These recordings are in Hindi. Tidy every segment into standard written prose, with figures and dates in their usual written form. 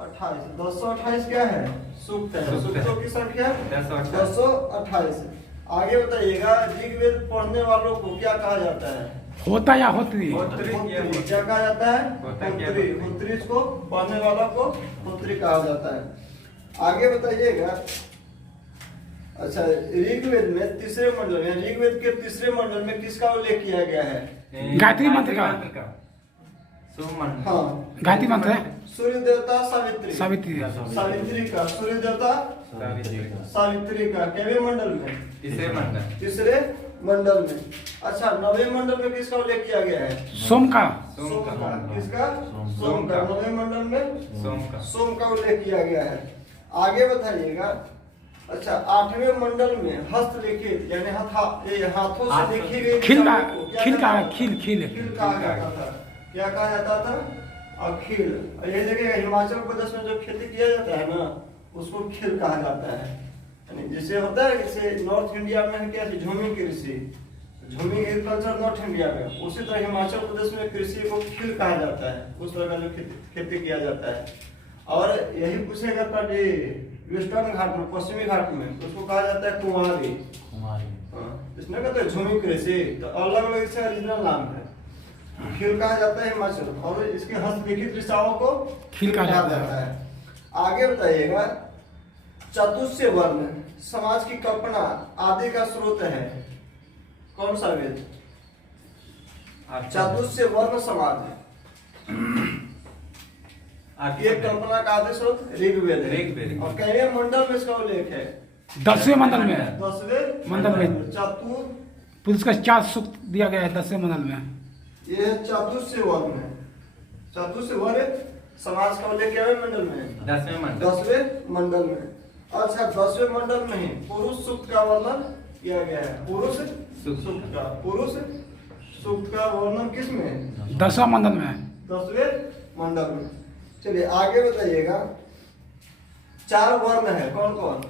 228। 1028 क्या है? सूक्त है। सूक्तों की संख्या 1028। आगे बताइएगा, ऋग्वेद पढ़ने वालों को क्या कहा जाता है? होता या होत्री? होत्री। क्या कहा जाता है? होत्री। होत्री इसको पढ़ने वालों को होत्री कहा जाता है। आगे बताइएगा, अच्छा, ऋग्वेद में तीसरे मंडल में, ऋग्वेद के तीसरे मंडल में किसका उल्लेख किया गया है? गायत्री मंत्र का। हाँ, गायत्री मंत्र है। सूर्य देवता सावित्री। सावित्री सावित्री का, सूर्य देवता सावित्री का केवे मंडल में? तीसरे मंडल में। अच्छा, नवे मंडल में किसका उल्लेख किया गया है? सोम का। सोम का। किसका? सोम का। नवे मंडल में सोम का उल्लेख किया गया है। आगे बताइएगा, अच्छा, 8वें मंडल में हस्तलिखित यानी हाथों से लिखी गई खील कहा जाता था। क्या कहा जाता था? अखिल। ये देखिएगा, हिमाचल प्रदेश में जो खेती किया जाता है ना, उसको खील कहा जाता है। यानी जैसे होता है, जैसे नॉर्थ इंडिया में है क्या, झूमी कृषि, झूमी एग्रीकल्चर नॉर्थ इंडिया में, उसी तरह हिमाचल प्रदेश में कृषि को खील कहा जाता है। उस तरह का जो खेती किया जाता है। और यही पूछेगा पर वेस्टर्न घाट में, पश्चिमी घाट में, उसको कहा जाता है कुमारी। इसमें कहते हैं झूमी कृषि, तो अलग अलग इसका रीजनल नाम है। खील कहा जाता है हिमाचल, और इसके हस्तलिखित दिशाओं को खील कहा जाता है। आगे बताइएगा, चतुष्य वर्ण समाज की कल्पना आदि का स्रोत है कौन सा वेद? चतुष्य वर्ण समाज ये कल्पना का आदि स्रोत ऋग्वेद है। और कई मंडल में इसका उल्लेख है? 10वें मंडल में। 10वें मंडल में पुरुष का 4 सूक्त दिया गया है 10वें मंडल में। ये चतुष्य वर्ण है। चतुष्य वर्ण समाज का उल्लेख क्या मंडल में? 10वें मंडल में। अच्छा, 10वें मंडल में ही पुरुष सूक्त का वर्णन किया गया है। पुरुष सूक्त का वर्णन किस में? 10वां मंडल में। 10वें मंडल में। चलिए आगे बताइएगा, 4 वर्ण है कौन कौन?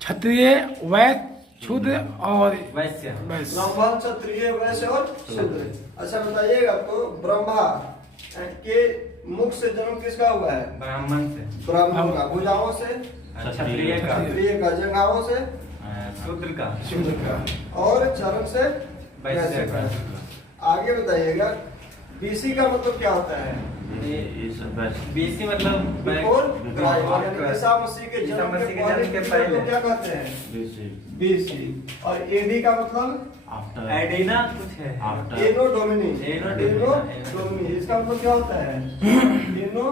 क्षत्रिय, वैश्य, शूद्र और वैश्य। ब्राह्मण, क्षत्रिय, वैश्य और शूद्र। अच्छा बताइएगा, तो ब्रह्मा के मुख से जन्म किसका हुआ है? ब्राह्मण का। भुजाओं से क्षत्रिय का। जंघाओं से शूद्र का। और चरण से वैश्य का। आगे बताइएगा, बीसी का मतलब क्या होता है? बीसी मतलब ईसा मसीह के जन्म के पहले को क्या कहते हैं? बीसी। और एडी का मतलब एडिना कुछ है। एनो डोमिनी। इसका मतलब क्या होता है? एनो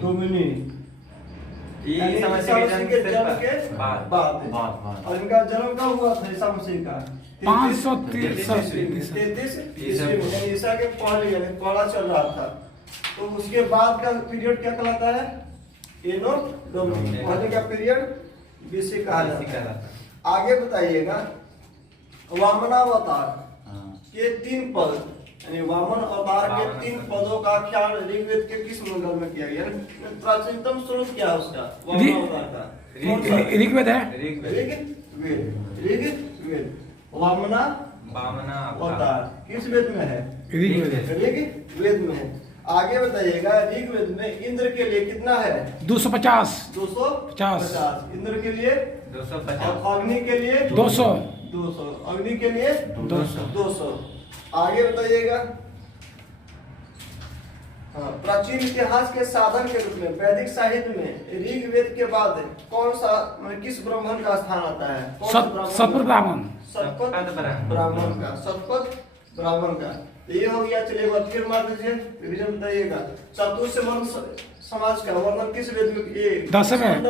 डोमिनी। ईसा मसीह के जन्म के बाद। और इनका जन्म कब हुआ था ईसा मसीह का? 533 ईसा के पहले, यानी पहला चल रहा था। तो उसके बाद का पीरियड क्या कहलाता है? एनो डोमिनी। पहले का पीरियड बीसी कहा जाता है। आगे बताइएगा, वामनावतार के 3 पद, यानी वामन अवतार के 3 पदों का ख्याल ऋग्वेद के किस मंडल में किया गया? प्राचीनतम स्रोत क्या है उसका? वामन अवतार का ऋग्वेद है। ऋग्वेद। वामना अवतार किस वेद में है? ऋग्वेद में है। आगे बताइएगा, ऋग्वेद में इंद्र के लिए कितना है? 250। इंद्र के लिए 250। अग्नि के लिए 200। अग्नि के लिए 200। आगे बताइएगा, प्राचीन इतिहास के साधन के रूप में वैदिक साहित्य में ऋग्वेद के बाद कौन सा, किस ब्राह्मण का स्थान आता है? सतपथ ब्राह्मण। सतपथ ब्राह्मण का। ये हो गया। चलिए बात फिर मार दीजिए, रिवीजन बताइएगा। चतुर्थ वर्ण समाज का वर्णन किस वेद में? 10वें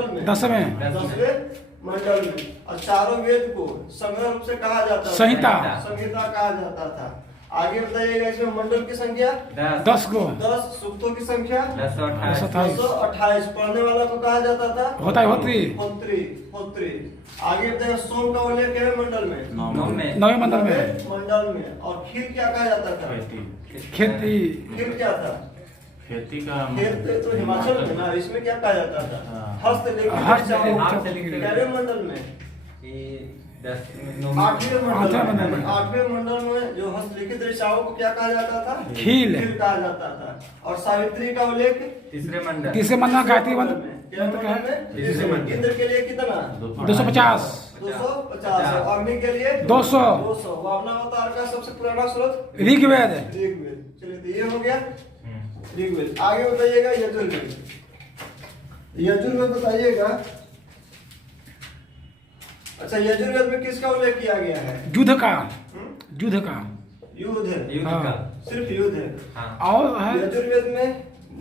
मंडल में। और चारों वेद को संग्रह रूप से कहा जाता था, संहिता कहा जाता था। आगे बताइएगा, इसमें मंडल की संख्या 10 को। 10 सूक्तों की संख्या 228। पढ़ने वाला को कहा जाता था होत्री। आगे बताइए, सोम का उल्लेख है मंडल में 9वें मंडल में। और खील क्या कहा जाता था? खेती। खील क्या था? खेती का। खेत तो हिमाचल में ना, इसमें क्या कहा जाता था? हस्तलिखित मंडल में आठवें मंडल में, आठवें मंडल में जो हस्तलिखित ऋचाओं को क्या कहा जाता था? खील कहा जाता था। और सावित्री का उल्लेख तीसरे मंडल गायत्री मंत्र तीसरे मंडल। इंद्र के लिए कितना? 250 250। अग्नि के लिए 200। वामनावतार का सबसे पुराना स्रोत ऋग्वेद। ऋग्वेद। चलिए तो ये हो गया ऋग्वेद। आगे बताइएगा यजुर्वेद। यजुर्वेद बताइएगा। अच्छा, यजुर्वेद में किसका उल्लेख किया गया है? युद्ध का। युद्ध का। युद्ध है, युद्ध हाँ। का। सिर्फ युद्ध है। हाँ। और है यजुर्वेद में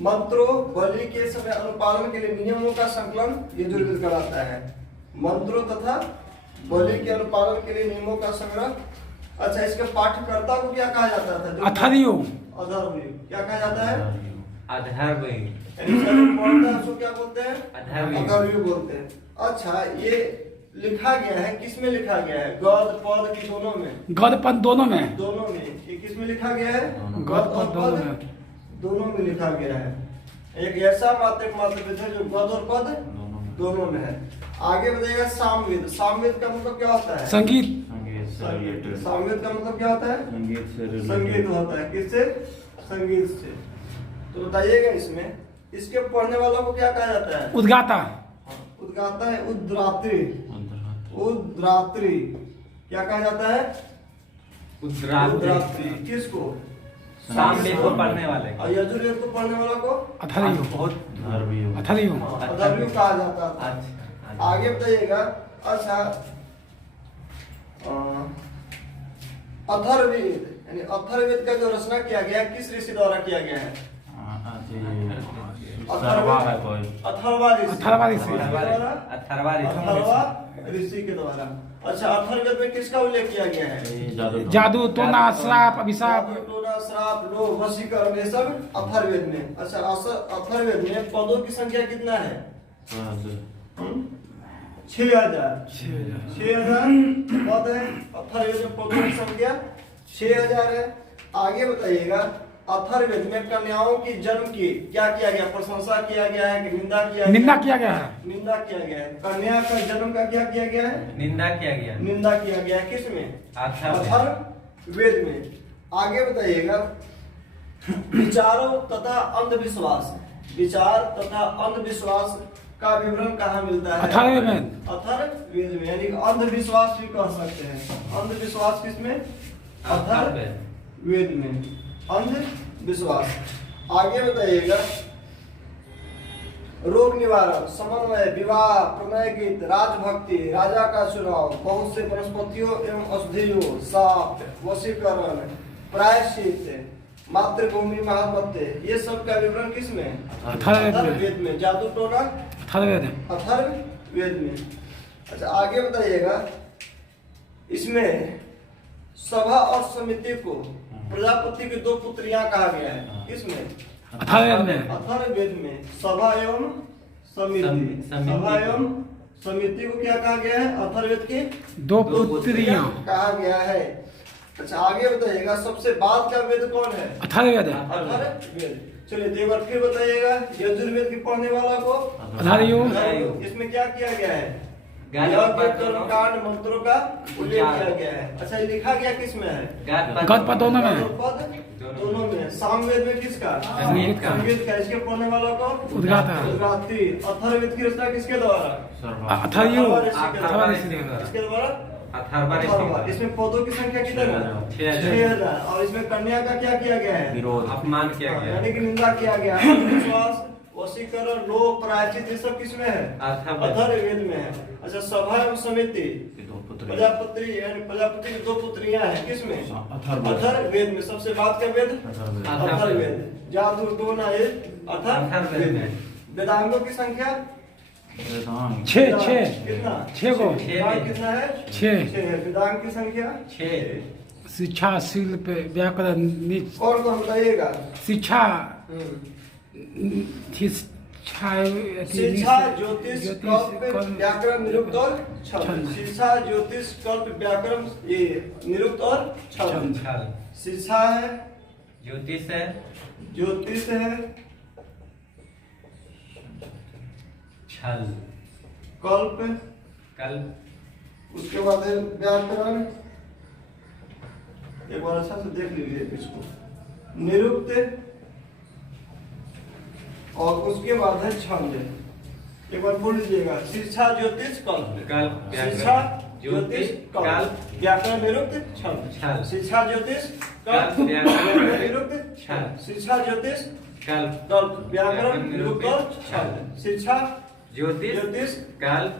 मंत्रों बलि के समय अनुपालन के लिए नियमों का संकलन यजुर्वेद कराता है। मंत्रों तथा बलि के अनुपालन के लिए नियमों का संग्रह। अच्छा, इसके पाठकर्ता को क्या कहा जाता था? अथर्वु। अथर्वु। क्या कहा जाता है? अथर्व। यानी जो पढ़ता है उसको क्या बोलते हैं? अथर्वु। अथर्वु बोलते हैं। अच्छा, ये लिखा गया है, किस में लिखा गया है? गद पद की दोनों में? गद पद दोनों में। दोनों में। ये किस में लिखा गया है? गद पद दोनों में। दोनों में लिखा गया है। एक ऐसा मात्र वेद है जो गद और पद दोनों में है। आगे बताइएगा सामवेद। सामवेद का मतलब क्या होता है? संगीत। सामवेद का मतलब क्या होता है? संगीत होता है। किससे? संगीत से। तो बताइएगा इसमें इसके पढ़ने वालों को क्या कहा जाता है? उद्गाता। उद्गाता है उद्रात्री। उद्रात्री। क्या कहा जाता है? उद्रात्री। किसको? सामवेद को पढ़ने वाले। और यजुर्वेद को पढ़ने वालों को अथर्वु। अथर्वु। अथर्वु कहा जाता था। अच्छा। आगे बताइएगा। अच्छा, अथर्ववेद यानी अथर्ववेद का जो रचना किया गया है किस ऋषि द्वारा किया गया है? अथर्वा ऋषि। अथर्वा ऋषि। अथर्वा ऋषि के द्वारा। अच्छा, अथर्ववेद में किसका उल्लेख किया गया है? जादू, टोना, श्राप, अभिशाप। टोना, श्राप, लोभ, वशीकरण, ये सब अथर्ववेद में। अच्छा, अथर्ववेद में पदों की संख्या कितना है? 6000। 6000 पद है। अथर्ववेद में पदों की संख्या 6000 है। आगे बताइएगा अथर्ववेद में कन्याओं की जन्म की क्या किया गया? प्रशंसा किया गया है कि निंदा किया गया? निंदा किया गया है। निंदा किया गया है। कन्या का जन्म का क्या किया गया है? निंदा किया गया। निंदा किया गया है। किसमें? अथर्ववेद में। आगे बताइएगा विचारों तथा अंधविश्वास। विचार तथा अंधविश्वास का विवरण कहाँ मिलता है? अथर्ववेद में। अथर्ववेद में। यानी अंधविश्वास भी कह सकते हैं। अंधविश्वास किसमें? अथर्ववेद में। अंधविश्वास। आगे बताइएगा रोग निवारण, समन्वय, विवाह, प्रणय गीत, राजभक्ति, राजा का चुनाव, बहुत से वनस्पतियों एवं औषधियों, साप, वशीकरण, प्रायश्चित, मातृभूमि, महापत्य, ये सब का विवरण किसमें? अथर्ववेद में। जादू टोना अथर्ववेद में। अच्छा, आगे बताइएगा इसमें सभा और समिति को प्रजापति की 2 पुत्रियां कहा गया है। किसमें? अथर्ववेद में। अथर्ववेद में सभा एवं समिति। सभा एवं समिति को क्या कहा गया है? अथर्ववेद की 2 पुत्रियां कहा गया है। अच्छा, आगे बताइएगा सबसे बाद का वेद कौन है? अथर्ववेद। अथर्ववेद। चलिए तो एक बार फिर बताइएगा यजुर्वेद की पढ़ने वाला को अथर्ववेद। इसमें क्या किया गया है? कर्मकांड मंत्रों का उल्लेख किया गया है। अच्छा, ये लिखा गया किसमें है? गद पद दोनों में। दोनों में। सामवेद में किसका? संगीत का। संगीत का। इसके पढ़ने वाला को उद्गाता। उद्गात्री। अथर्ववेद की रचना किसके द्वारा? अथर्वु। इसके द्वारा अथर्वा। इसमें पदों की संख्या कितनी है? 6000। और इसमें कन्या का क्या किया गया है? विरोध, अपमान किया गया, यानी कि निंदा किया गया है। विश्वास, वशीकरण, लोभ, प्रायश्चित, ये सब किसमें है? अथर्ववेद में है। अच्छा, सभा एवं समिति, प्रजापति यानी प्रजापति की 2 पुत्रियां हैं। किसमें? अथर्ववेद में। सबसे बाद का वेद अथर्ववेद। जादू टोना ये अथर्ववेद में। वेदांगों की संख्या 6 कितना? 6 को। वेदांग कितना है? 6 है। वेदांग की संख्या 6। शिक्षा, शिल्प, व्याकरण, नीच। और कौन बताइएगा? शिक्षा, शिक्षा, ज्योतिष, कल्प, व्याकरण, निरुक्त और छंद। शिक्षा, ज्योतिष, कल्प, व्याकरण, ये निरुक्त और छंद। शिक्षा है, ज्योतिष है, ज्योतिष है, छल, कल्प, उसके बाद है व्याकरण, एक बार अच्छा से देख लीजिए इसको, निरुक्त, और उसके बाद है छंद। एक बार बोल लीजिएगा, शिक्षा ज्योतिष कल्प, शिक्षा ज्योतिष कल्प, व्याकरण निरुक्त छंद, शिक्षा ज्योतिष कल्प, व्याकरण निरुक्त छंद, शिक्षा ज्योतिष कल्प, व्याकरण निरुक्त छंद, शिक्षा ज्योतिष कल्प,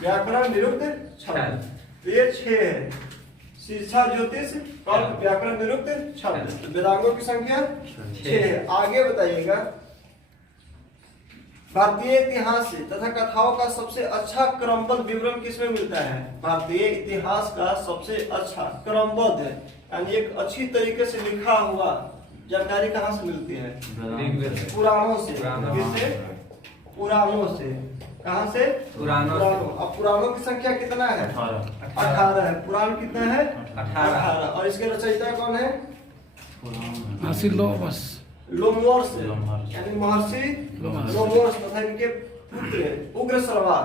व्याकरण निरुक्त छंद। तो ये 6 है, शिक्षा ज्योतिष कल्प, व्याकरण निरुक्त छंद। तो वेदांगों की संख्या 6 है। आगे बताइएगा, भारतीय इतिहास तथा कथाओं का सबसे अच्छा क्रमबद्ध विवरण किसमें मिलता है? भारतीय इतिहास का सबसे अच्छा क्रमबद्ध यानी एक अच्छी तरीके से लिखा हुआ जानकारी कहाँ से मिलती है? पुराणों से। किससे? पुराणों से। कहाँ से? पुराणों। अब पुराणों की संख्या कितना है? 18 है। पुराण कितना है? 18। और इसके रचयिता कौन है? लोमवर्ष यानी महर्षि लोमवर्ष तथा इनके पुत्र उग्रश्रवा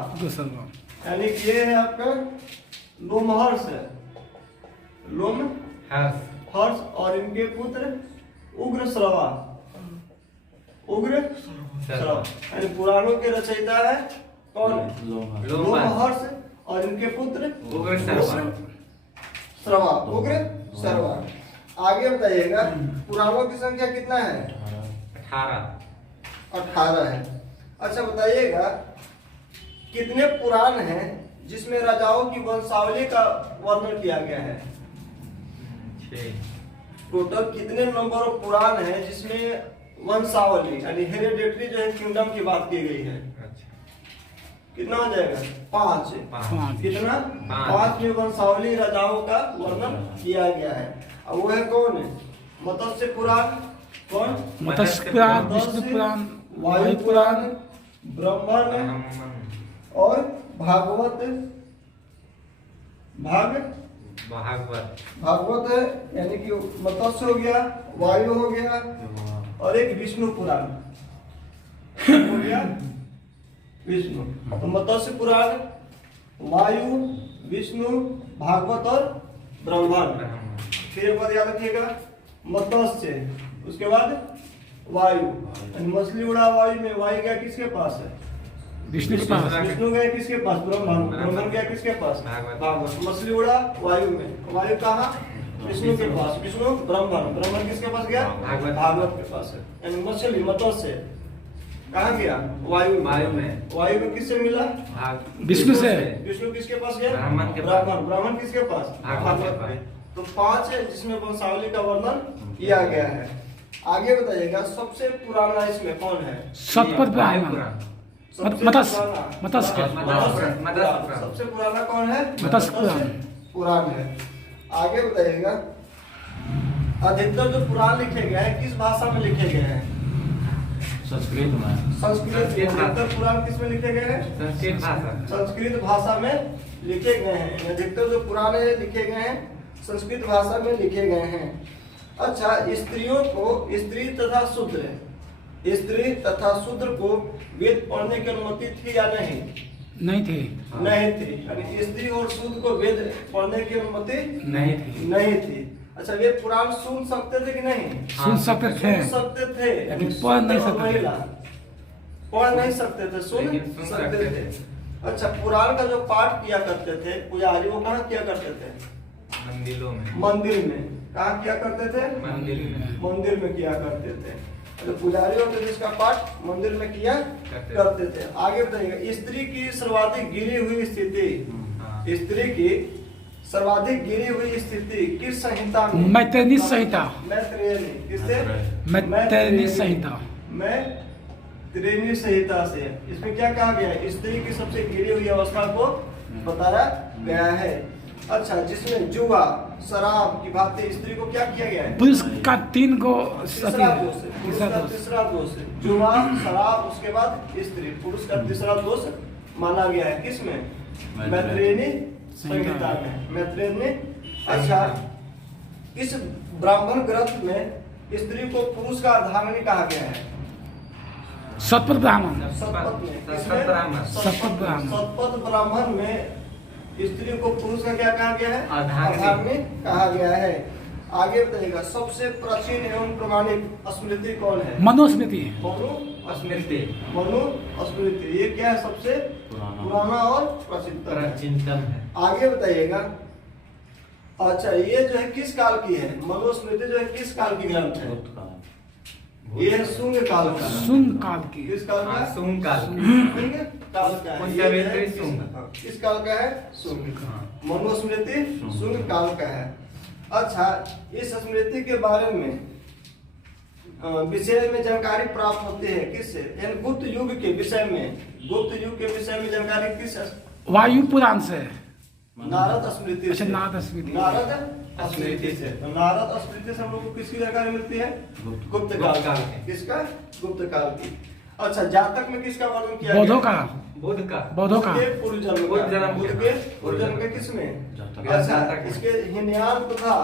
यानी कि ये है आपका लोमहर्ष, लोमहर्ष और इनके पुत्र उग्रश्रवा, उग्रश्रवा यानी पुराणों के रचयिता है कौन? लोमहर्ष और इनके पुत्र उग्रश्रवा। आगे बताइएगा, पुराणों की संख्या कितना है? 18 है। अच्छा बताइएगा, कितने पुराण हैं जिसमें राजाओं की वंशावली का वर्णन किया गया है? टोटल कितने नंबर ऑफ पुराण हैं जिसमें वंशावली यानी हेरिडेटरी जो है किंगडम की बात की गई है? कितना हो जाएगा? 5। कितना? 5 में वंशावली राजाओं का वर्णन किया गया है। अब वो है कौन? मत्स्य पुराण, कौन? मत्स्य पुराण, विष्णु पुराण, वायु पुराण, ब्रह्मण और भागवत है यानी कि मत्स्य हो गया, वायु हो गया और एक विष्णु पुराण हो गया, विष्णु। तो मत्स्य पुराण, वायु, विष्णु, भागवत और ब्रह्मण। फिर एक बार याद रखिएगा, मत्स्य, उसके बाद वायु, मछली उड़ा वायु में, वायु गया किसके पास है? विष्णु के पास। विष्णु गया किसके पास? ब्रह्मण। ब्रह्मण गया किसके पास? भागवत। मछली उड़ा वायु में, वायु कहाँ? विष्णु के पास। विष्णु ब्रह्मण। ब्रह्मण किसके पास गया? भागवत के पास है। यानी मछली मत्स्य कहाँ गया? वायु में। वायु में किससे मिला? विष्णु से। विष्णु किसके पास गया? ब्राह्मण। ब्राह्मण किसके पास? भागवत में। तो 5 है जिसमें वंशावली का वर्णन किया गया है। आगे बताइएगा, सबसे पुराना इसमें कौन है? सतपथ ब्राह्मण, मत्स्य सबसे पुराना कौन है? मत्स्य पुराण है। आगे बताइएगा, अधिकतर जो पुराण लिखे गए हैं किस भाषा में लिखे गए हैं? संस्कृत में। अधिकतर पुराण किस में लिखे गए हैं? संस्कृत भाषा में लिखे गए हैं। अधिकतर जो पुराण लिखे गए हैं संस्कृत भाषा में लिखे गए हैं। अच्छा, स्त्रियों को, स्त्री तथा शूद्र को वेद पढ़ने की अनुमति थी या नहीं? नहीं थी। यानी स्त्री और शूद्र को वेद पढ़ने की अनुमति नहीं थी। अच्छा, वे पुराण सुन सकते थे कि नहीं? सुन सकते थे, लेकिन पढ़ नहीं सकते थे, सुन सकते थे। अच्छा, पुराण का जो पाठ किया करते थे पुजारी, वो कहाँ किया करते थे? मंदिर में। कहाँ किया करते थे? मंदिर में किया करते थे। तो पुजारी होते थे जिसका पाठ मंदिर में किया करते थे। आगे बताइएगा, स्त्री की सर्वाधिक गिरी हुई स्थिति, स्त्री की सर्वाधिक गिरी हुई स्थिति किस संहिता में? मैत्रेयी संहिता। किससे? मैत्रेयी संहिता। मैत्रेयी संहिता से। इसमें क्या कहा गया है? स्त्री की सबसे गिरी हुई अवस्था को बताया गया है। अच्छा, जिसमें जुआ, शराब की भांति स्त्री को क्या किया गया है? पुरुष का 3 को तीसरा दोष जुआ, शराब, उसके बाद स्त्री, पुरुष का तीसरा दोष माना गया है। किसमें? मैत्रेयी संहिता में। मैत्रेयी। अच्छा, इस ब्राह्मण ग्रंथ में स्त्री को पुरुष का अर्धांगिनी कहा गया है? सतपथ ब्राह्मण। सतपथ में सतपथ ब्राह्मण। सतपथ ब्राह्मण। सतपथ ब्राह्मण में स्त्री को पुरुष का क्या कहा गया है? अर्धांगिनी। अर्धांगिनी कहा गया है। आगे बताइएगा, सबसे प्राचीन एवं प्रमाणिक स्मृति कौन है? मनुस्मृति। स्मृति। मनुस्मृति। ये क्या है? सबसे पुराना और प्रसिद्ध प्राचीनतम है। आगे बताइएगा, अच्छा ये जो है किस काल की है? मनुस्मृति जो है किस काल की ग्रंथ है? ये है शुंग काल का। शुंग काल की। किस काल का? हाँ, शुंग काल। शुंग काल का है। उनका ये है विपरीत शुंग। किस काल का है? शुंग। मनुस्मृति शुंग काल का है। अच्छा, इस स्मृति के बारे में विषय में जानकारी प्राप्त होती है किससे? यानी गुप्त युग के विषय में, गुप्त युग के विषय में जानकारी किस? वायु पुराण से। नारद स्मृति अच्छा, से। नारद स्मृति। नारद स्मृति से। तो नारद स्मृति से हम लोग को किसकी जानकारी मिलती है? गुप्त काल की। किसका? गुप्त काल की। अच्छा, जातक में किसका वर्णन किया बौद्धों गया? का। बुद्ध का। बौद्धों का। उसके पूर्व जन्म पूर्व का। जन्म बुद्ध का। के पूर्व जन्म के किसमें? जातक। अच्छा, जातक में। इसके हिनयान तथा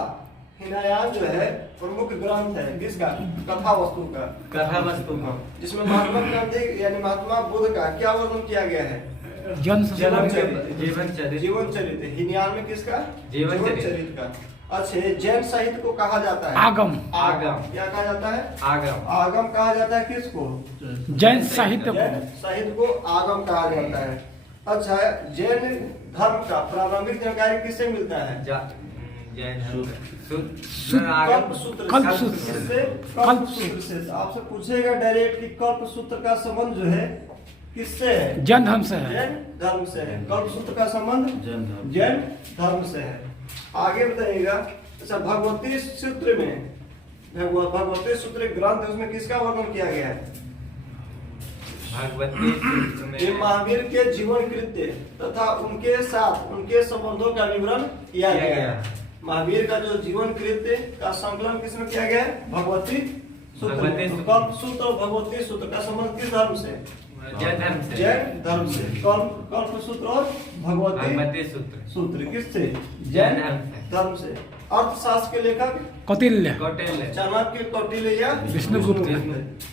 हिनयान जो है प्रमुख ग्रंथ है किसका? कथा वस्तु का। कथा वस्तु का। जिसमें महात्मा गांधी यानी महात्मा बुद्ध का क्या वर्णन किया गया है? जन्म जन्म चरित्र। जीवन चरित्र। जीवन चरित्र। हिनयान में किसका? जीवन चरित्र। चरित्र का। अच्छा, जैन साहित्य को कहा जाता है आगम। आगम। क्या कहा जाता है? आगम। आगम कहा जाता है किसको? जैन साहित्य जैन को। साहित्य को आगम कहा जाता है। अच्छा, जैन धर्म का प्रारंभिक जानकारी किससे मिलता है? जैन धर्म का। कल्प सूत्र। कल्प सूत्र। किससे? कल्प कल्प सूत्र से। आपसे पूछेगा डायरेक्ट कि कल्प सूत्र का संबंध जो है किससे है? जैन धर्म से है। जैन धर्म से है। कल्प सूत्र का संबंध जैन धर्म से है। आगे बताइएगा, अच्छा भगवती सूत्र में, भगवती सूत्र एक ग्रंथ है, उसमें किसका वर्णन किया गया है? भगवती सूत्र में ये महावीर के जीवन कृत्य तथा उनके साथ उनके संबंधों का विवरण किया गया है। महावीर का जो जीवन कृत्य का संकलन किसमें किया गया है? भगवती सूत्र में। भगवती सूत्र। कल्प सूत्र और भगवती सूत्र का संबंध किस धर्म से? जैन धर्म से। जैन धर्म से। कल्प सूत्र और भगवती भगवती सूत्र। सूत्र किससे? जैन जैन धर्म से। अर्थशास्त्र के लेखक कौटिल्य। कौटिल्य। चाणक्य, कौटिल्य या विष्णुगुप्त।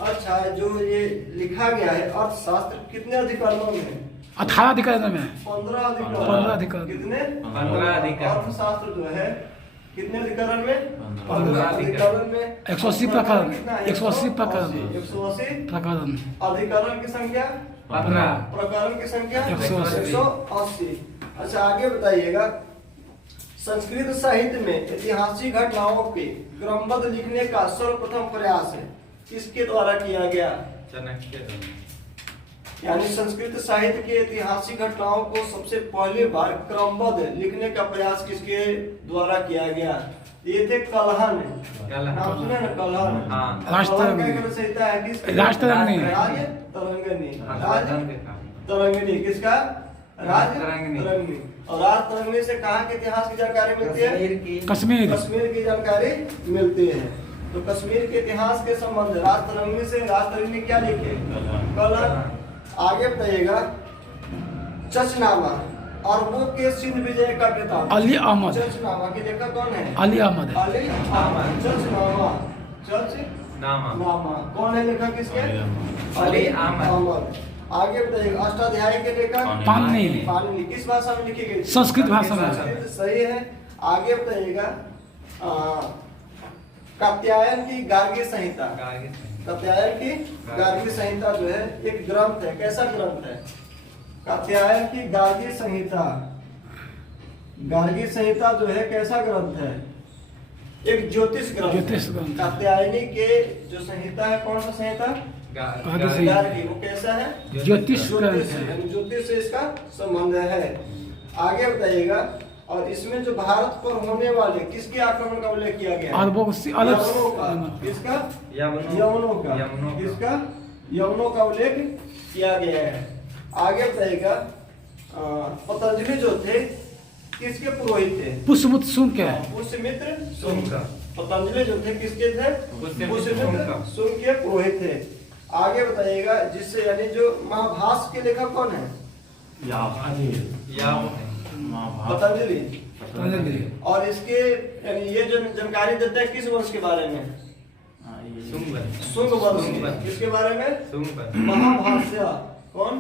अच्छा, जो ये लिखा गया है अर्थशास्त्र कितने अधिकरणों में? 18 अधिकरण में। 15 अधिकरण। 15 अधिकरण। कितने? 15 अधिकरण। अर्थशास्त्र जो है कितने अधिकरण में? 15 अधिकरण में। 180 प्रकरण। कितना है? 180 प्रकरण। 180 प्रकरण। अधिकरण की संख्या? 15। प्रकरण की संख्या? 180। 180। अच्छा, आगे बताइएगा, संस्कृत साहित्य में ऐतिहासिक घटनाओं के क्रमबद्ध लिखने का सर्वप्रथम प्रयास है किसके द्वारा किया गया? चाणक्य द्वारा। यानी संस्कृत साहित्य के ऐतिहासिक घटनाओं को सबसे पहली बार क्रमबद्ध लिखने का प्रयास किसके द्वारा किया गया? ये थे कलहन। नाम सुने ना, कलहन? हाँ। राजतरंगिणी। कलहन का संहिता है किसकी? राजतरंगिणी। राजतरंगिणी। राजतरंगिणी। तरंगिणी किसका? राजतरंगिणी। राजतरंगिणी। और राजतरंगिणी से कहाँ के इतिहास की जानकारी मिलती है? कश्मीर। कश्मीर की जानकारी मिलती है। तो कश्मीर के इतिहास के संबंध राजतरंगिणी से। राजतरंगिणी क्या लिखे? कलहन। आगे बताइएगा, चचनामा, अरबों के सिंध विजय का वृतांत। अली अहमद। चचनामा के लेखक कौन है? अली अहमद। अली अहमद। चचनामा। नामा। नामा कौन है लेखक इसके? अली अहमद। आगे बताइएगा, अष्टाध्यायी के लेखक? पाणिनि। पाणिनि। किस भाषा में लिखी गई? संस्कृत भाषा में। संस्कृत। सही है। आगे बताइएगा, कात्यायन की गार्गी संहिता। कात्यायन की गार्गी संहिता जो है एक ग्रंथ है। कैसा ग्रंथ है? कात्यायन की गार्गी संहिता। गार्गी संहिता जो है कैसा ग्रंथ है? एक ज्योतिष ग्रंथ। ज्योतिष ग्रंथ। कात्यायनी के जो संहिता है, कौन सा संहिता? गार्गी। वो कैसा है? ज्योतिष ग्रंथ है। यानी ज्योतिष से इसका संबंध है। आगे बताइएगा, और इसमें जो भारत पर होने वाले किसके आक्रमण का उल्लेख किया गया है? अरबों से अलग। यवनों का। किसका? यवनों का। यवनों का। किसका? यवनों का उल्लेख किया गया है। आगे बताइएगा, पतंजलि जो थे किसके पुरोहित थे? पुष्यमित्र शुंग के। पुष्यमित्र शुंग का। पतंजलि जो थे किसके थे? पुष्यमित्र शुंग के पुरोहित थे। आगे बताइएगा, जिससे यानी जो महाभाष्य के लेखक कौन है? पतंजलि। पतंजलि। और इसके यानी ये जो जानकारी देता है किस वंश के बारे में? शुंग वंश, किसके बारे में? महाभाष्य। कौन?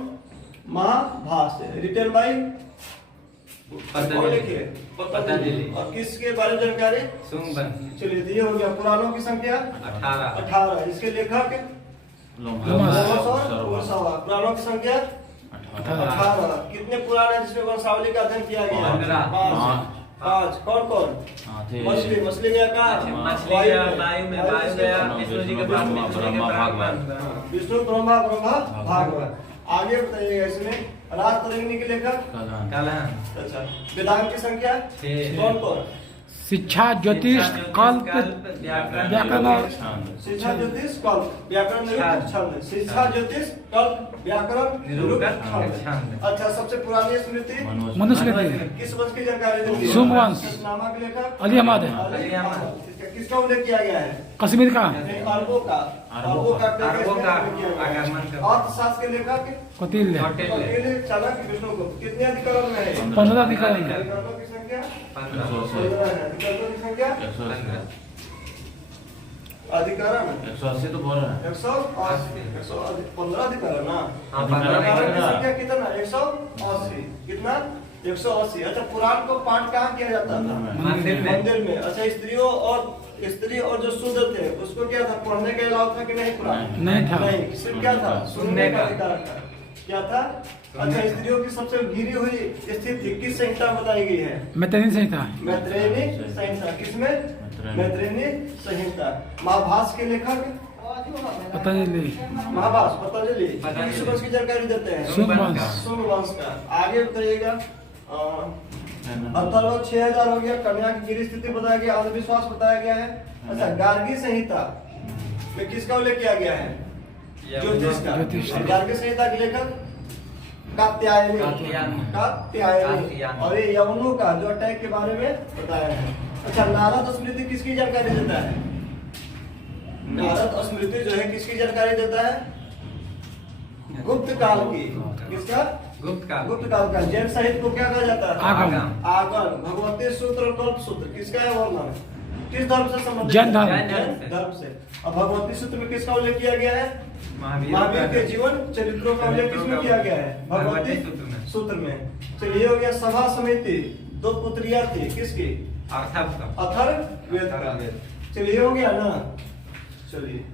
Mahabhashya, written by Patanjali. और किसके बारे में जानकारी? चलिए दिए हो गया। पुराणों की संख्या 18। इसके लेखक पुराणों की संख्या 18। कितने पुराण है जिसमें वंशावली का अध्ययन किया गया? 5। कौन कौन? मछली गया कहाँ? वायु में वायु गया, विष्णु जी के पास में, विष्णु के भागवत, विष्णु ब्रह्मा भागवत। आगे बताइएगा इसमें राज तरंगिनी के लेखक कलहन। अच्छा। वेदांत की संख्या 6। कौन कौन? शिक्षा, ज्योतिष, कल्प, व्याकरण और शिक्षा, ज्योतिष, कल्प, व्याकरण, निरुक्त, छंद। शिक्षा, ज्योतिष, कल्प, व्याकरण, निरुक्त, छंद। अच्छा। सबसे पुरानी स्मृति मनुस्मृति। किस वंश की जानकारी देती है? शुंग वंश। नामा के लेखक अली अहमद है। अली अहमद। किसका उल्लेख किया गया है? कश्मीर का अरबों का आगमन का। अर्थशास्त्र के लेखक कौटिल्य। चाणक्य, विष्णुगुप्त। कितने अधिकरण में है? 15 अधिकरण। अधिकरणों की संख्या 15। 15 है। अधिकरणों की संख्या 15। अधिकरण 180 तो बोल रहा है। 180 15 अधिकरण ना। हाँ, अधिकरण की 15। संख्या कितना? 180। कितना? 180। अच्छा। पुराण को पाठ कहाँ किया जाता था? मंदिर में। मंदिर में। अच्छा। स्त्री और जो शूद्र थे उसको क्या था? पढ़ने का अलाउ था कि नहीं? पुराण नहीं था। नहीं। सिर्फ क्या था? सुनने का अधिकार था। क्या था? अच्छा। स्त्रियों की सबसे गिरी हुई स्थिति किस संहिता में बताई गई है? मैत्रेयी संहिता। मैत्रेयी संहिता। किसमें? मैत्रेयी संहिता। महाभाष्य के लेखक पतंजलि। महाभाष्य पतंजलि। किस वंश की जानकारी देते हैं? शुंग वंश। शुंग वंश का। आगे बताइएगा। अथर्व 6000 हो गया। कन्या की गिरी स्थिति बताया गया। अंधविश्वास बताया गया है। अच्छा। गार्गी संहिता में किसका उल्लेख किया गया है? ज्योतिष का। ज्योतिष। गार्गी संहिता के लेखक कात्यायनी। और ये यवनों का जो अटैक के बारे में बताया है। अच्छा। नारद स्मृति किसकी जानकारी देता है? नारद स्मृति जो है किसकी जानकारी देता है? गुप्त काल की। किसका? गुप्त काल। गुप्त काल का। जैन साहित्य को क्या कहा जाता है? आगम। आगम। भगवती सूत्र और कल्प सूत्र किसका है वर्णन? किस धर्म से संबंधित? जैन धर्म। जैन धर्म से। अब भगवती सूत्र में किसका उल्लेख किया गया है? महावीर के जीवन चरित्रों का उल्लेख किसमें किया गया है? भगवती सूत्र में। चलिए हो गया। सभा समिति 2 पुत्रियां थी किसकी? अथर्ववेद का। चलिए हो गया ना। चलिए